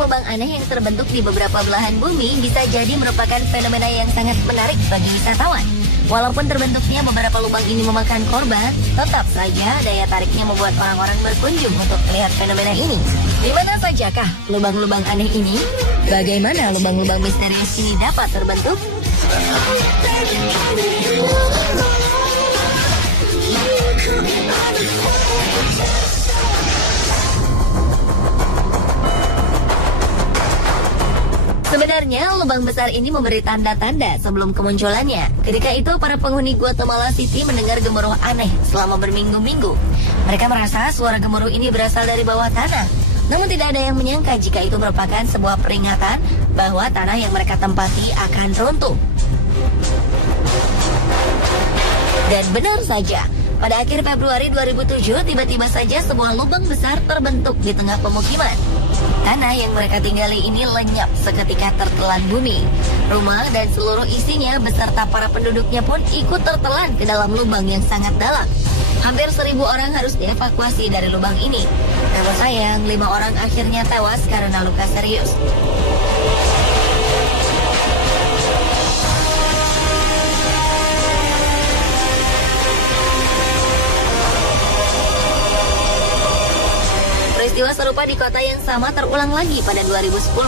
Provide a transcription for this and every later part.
lubang-lubang aneh yang terbentuk di beberapa belahan bumi bisa jadi merupakan fenomena yang sangat menarik bagi wisatawan. Walaupun terbentuknya beberapa lubang ini memakan korban, tetap saja daya tariknya membuat orang-orang berkunjung untuk melihat fenomena ini. Di mana sajakah lubang-lubang aneh ini? Bagaimana lubang-lubang misterius ini dapat terbentuk? Sebenarnya, lubang besar ini memberi tanda-tanda sebelum kemunculannya. Ketika itu, para penghuni Guatemala City mendengar gemuruh aneh selama berminggu-minggu. Mereka merasa suara gemuruh ini berasal dari bawah tanah. Namun tidak ada yang menyangka jika itu merupakan sebuah peringatan bahwa tanah yang mereka tempati akan runtuh. Dan benar saja, pada akhir Februari 2007, tiba-tiba saja sebuah lubang besar terbentuk di tengah pemukiman. Tanah yang mereka tinggali ini lenyap seketika tertelan bumi. Rumah dan seluruh isinya beserta para penduduknya pun ikut tertelan ke dalam lubang yang sangat dalam. Hampir 1.000 orang harus dievakuasi dari lubang ini. Namun sayang, 5 orang akhirnya tewas karena luka serius. Peristiwa serupa di kota yang sama terulang lagi pada 2010.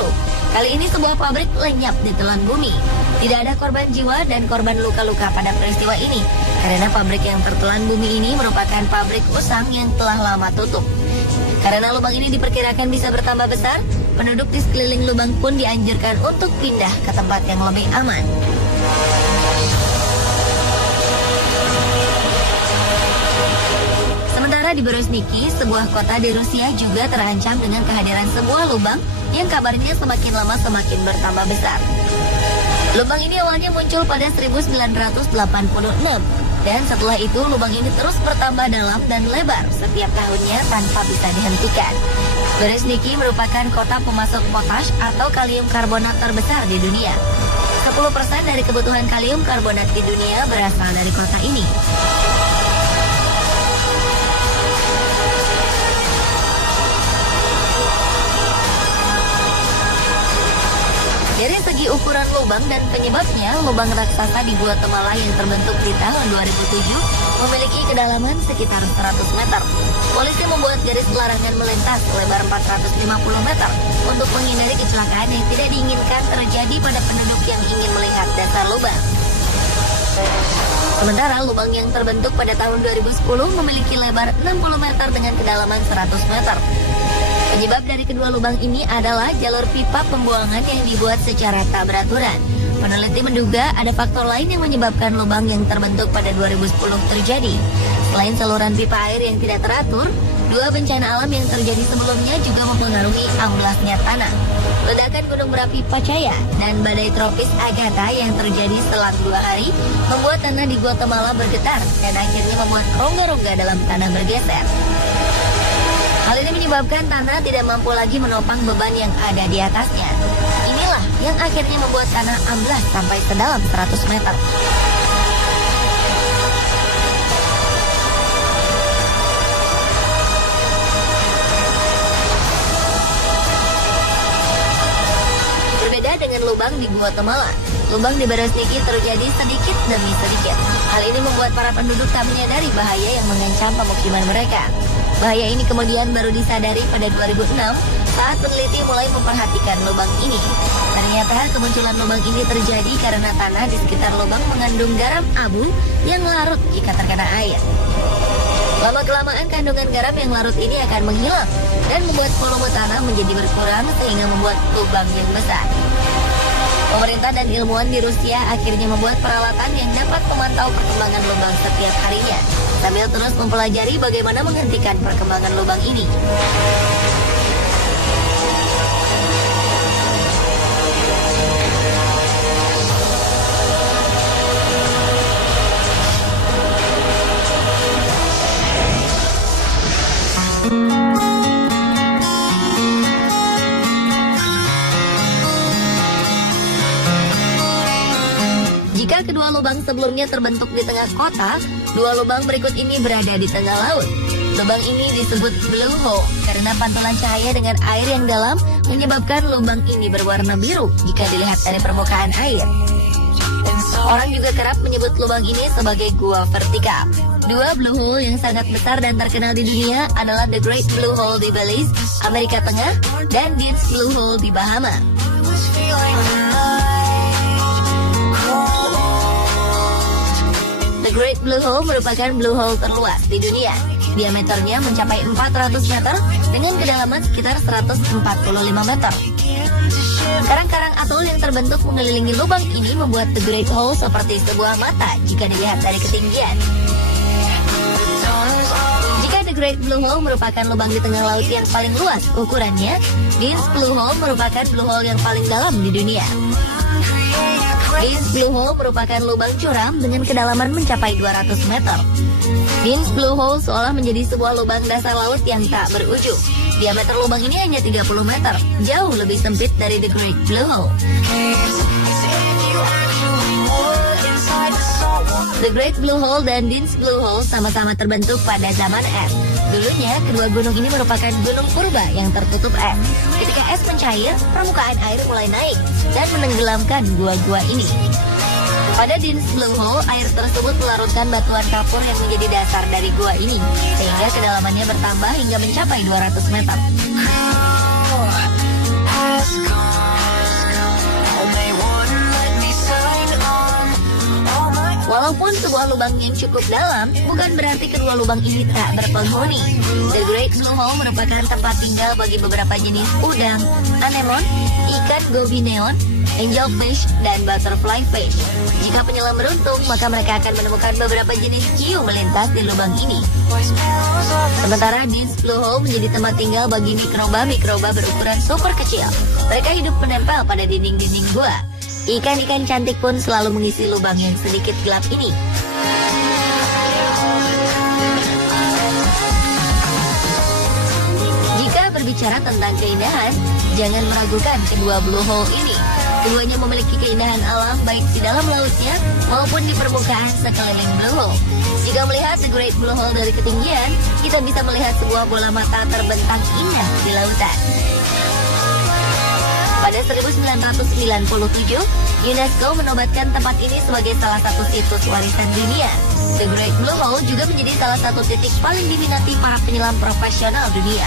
Kali ini sebuah pabrik lenyap di telan bumi. Tidak ada korban jiwa dan korban luka-luka pada peristiwa ini, karena pabrik yang tertelan bumi ini merupakan pabrik usang yang telah lama tutup. Karena lubang ini diperkirakan bisa bertambah besar, penduduk di sekeliling lubang pun dianjurkan untuk pindah ke tempat yang lebih aman. Sementara di Berezhniki, sebuah kota di Rusia juga terancam dengan kehadiran sebuah lubang yang kabarnya semakin lama semakin bertambah besar. Lubang ini awalnya muncul pada 1986, dan setelah itu lubang ini terus bertambah dalam dan lebar setiap tahunnya tanpa bisa dihentikan. Berezhniki merupakan kota pemasok potash atau kalium karbonat terbesar di dunia. 10% dari kebutuhan kalium karbonat di dunia berasal dari kota ini. Dari segi ukuran lubang dan penyebabnya, lubang raksasa di Guatemala yang terbentuk di tahun 2007 memiliki kedalaman sekitar 100 meter. Polisi membuat garis larangan melintas lebar 450 meter untuk menghindari kecelakaan yang tidak diinginkan terjadi pada penduduk yang ingin melihat dasar lubang. Sementara lubang yang terbentuk pada tahun 2010 memiliki lebar 60 meter dengan kedalaman 100 meter. Penyebab dari kedua lubang ini adalah jalur pipa pembuangan yang dibuat secara tak beraturan. Peneliti menduga ada faktor lain yang menyebabkan lubang yang terbentuk pada 2010 terjadi. Selain saluran pipa air yang tidak teratur, 2 bencana alam yang terjadi sebelumnya juga mempengaruhi amblasnya tanah. Ledakan gunung berapi Pacaya dan badai tropis Agatha yang terjadi selang 2 hari membuat tanah di Guatemala bergetar dan akhirnya membuat rongga-rongga dalam tanah bergeser. Hal ini menyebabkan tanah tidak mampu lagi menopang beban yang ada di atasnya. Inilah yang akhirnya membuat tanah amblas sampai sedalam 100 meter. Berbeda dengan lubang di Guatemala, lubang di Berezhniki terjadi sedikit demi sedikit. Hal ini membuat para penduduk tak menyadari bahaya yang mengancam pemukiman mereka. Bahaya ini kemudian baru disadari pada 2006 saat peneliti mulai memperhatikan lubang ini. Ternyata kemunculan lubang ini terjadi karena tanah di sekitar lubang mengandung garam abu yang larut jika terkena air. Lama-kelamaan kandungan garam yang larut ini akan menghilang dan membuat volume tanah menjadi berkurang sehingga membuat lubang yang besar. Pemerintah dan ilmuwan di Rusia akhirnya membuat peralatan yang dapat memantau perkembangan lubang setiap harinya, sambil terus mempelajari bagaimana menghentikan perkembangan lubang ini. Jika kedua lubang sebelumnya terbentuk di tengah kota, 2 lubang berikut ini berada di tengah laut. Lubang ini disebut blue hole karena pantulan cahaya dengan air yang dalam menyebabkan lubang ini berwarna biru jika dilihat dari permukaan air. Orang juga kerap menyebut lubang ini sebagai gua vertikal. Dua blue hole yang sangat besar dan terkenal di dunia adalah The Great Blue Hole di Belize, Amerika Tengah, dan Dean's Blue Hole di Bahama. The Great Blue Hole merupakan blue hole terluas di dunia. Diameternya mencapai 400 meter dengan kedalaman sekitar 145 meter. Karang-karang atol yang terbentuk mengelilingi lubang ini membuat The Great Hole seperti sebuah mata jika dilihat dari ketinggian. Jika The Great Blue Hole merupakan lubang di tengah laut yang paling luas ukurannya, Dean's Blue Hole merupakan blue hole yang paling dalam di dunia. Dean's Blue Hole merupakan lubang curam dengan kedalaman mencapai 200 meter. Dean's Blue Hole seolah menjadi sebuah lubang dasar laut yang tak berujung. Diameter lubang ini hanya 30 meter, jauh lebih sempit dari The Great Blue Hole. The Great Blue Hole dan Dean's Blue Hole sama-sama terbentuk pada zaman es. Dulunya, kedua gunung ini merupakan gunung purba yang tertutup es. Ketika es mencair, permukaan air mulai naik dan menenggelamkan gua-gua ini. Pada Dean's Blue Hole, air tersebut melarutkan batuan kapur yang menjadi dasar dari gua ini, sehingga kedalamannya bertambah hingga mencapai 200 meter. Walaupun sebuah lubang yang cukup dalam, bukan berarti kedua lubang ini tak berpenghuni. The Great Blue Hole merupakan tempat tinggal bagi beberapa jenis udang, anemon, ikan goby neon, angelfish, dan butterfly fish. Jika penyelam beruntung, maka mereka akan menemukan beberapa jenis hiu melintas di lubang ini. Sementara Dean's Blue Hole menjadi tempat tinggal bagi mikroba-mikroba berukuran super kecil. Mereka hidup menempel pada dinding-dinding gua. Ikan-ikan cantik pun selalu mengisi lubang yang sedikit gelap ini. Jika berbicara tentang keindahan, jangan meragukan kedua blue hole ini. Keduanya memiliki keindahan alam baik di dalam lautnya maupun di permukaan sekeliling blue hole. Jika melihat The Great Blue Hole dari ketinggian, kita bisa melihat sebuah bola mata terbentang indah di lautan. Pada 1997, UNESCO menobatkan tempat ini sebagai salah satu situs warisan dunia. The Great Blue Hole juga menjadi salah satu titik paling diminati para penyelam profesional dunia.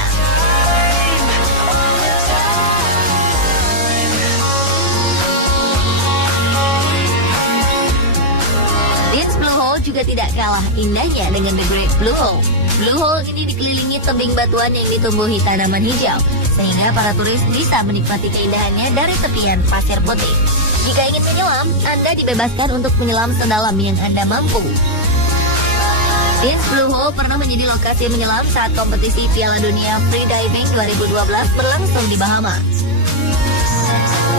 Dean's Blue Hole juga tidak kalah indahnya dengan The Great Blue Hole. Blue Hole ini dikelilingi tebing batuan yang ditumbuhi tanaman hijau, sehingga para turis bisa menikmati keindahannya dari tepian pasir putih. Jika ingin menyelam, Anda dibebaskan untuk menyelam sedalam yang Anda mampu. Dean's Blue Hole pernah menjadi lokasi menyelam saat kompetisi Piala Dunia Freediving 2012 berlangsung di Bahama.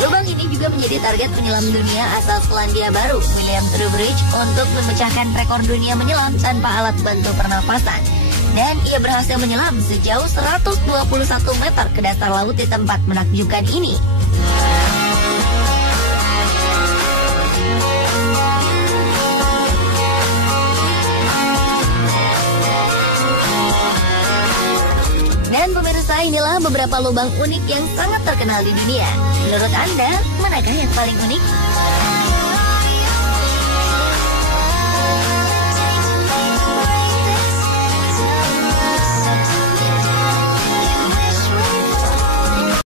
Lubang ini juga menjadi target penyelam dunia asal Selandia Baru, William Trowbridge, untuk memecahkan rekor dunia menyelam tanpa alat bantu pernapasan. Dan ia berhasil menyelam sejauh 121 meter ke dasar laut di tempat menakjubkan ini. Dan pemirsa, inilah beberapa lubang unik yang sangat terkenal di dunia. Menurut Anda, manakah yang paling unik?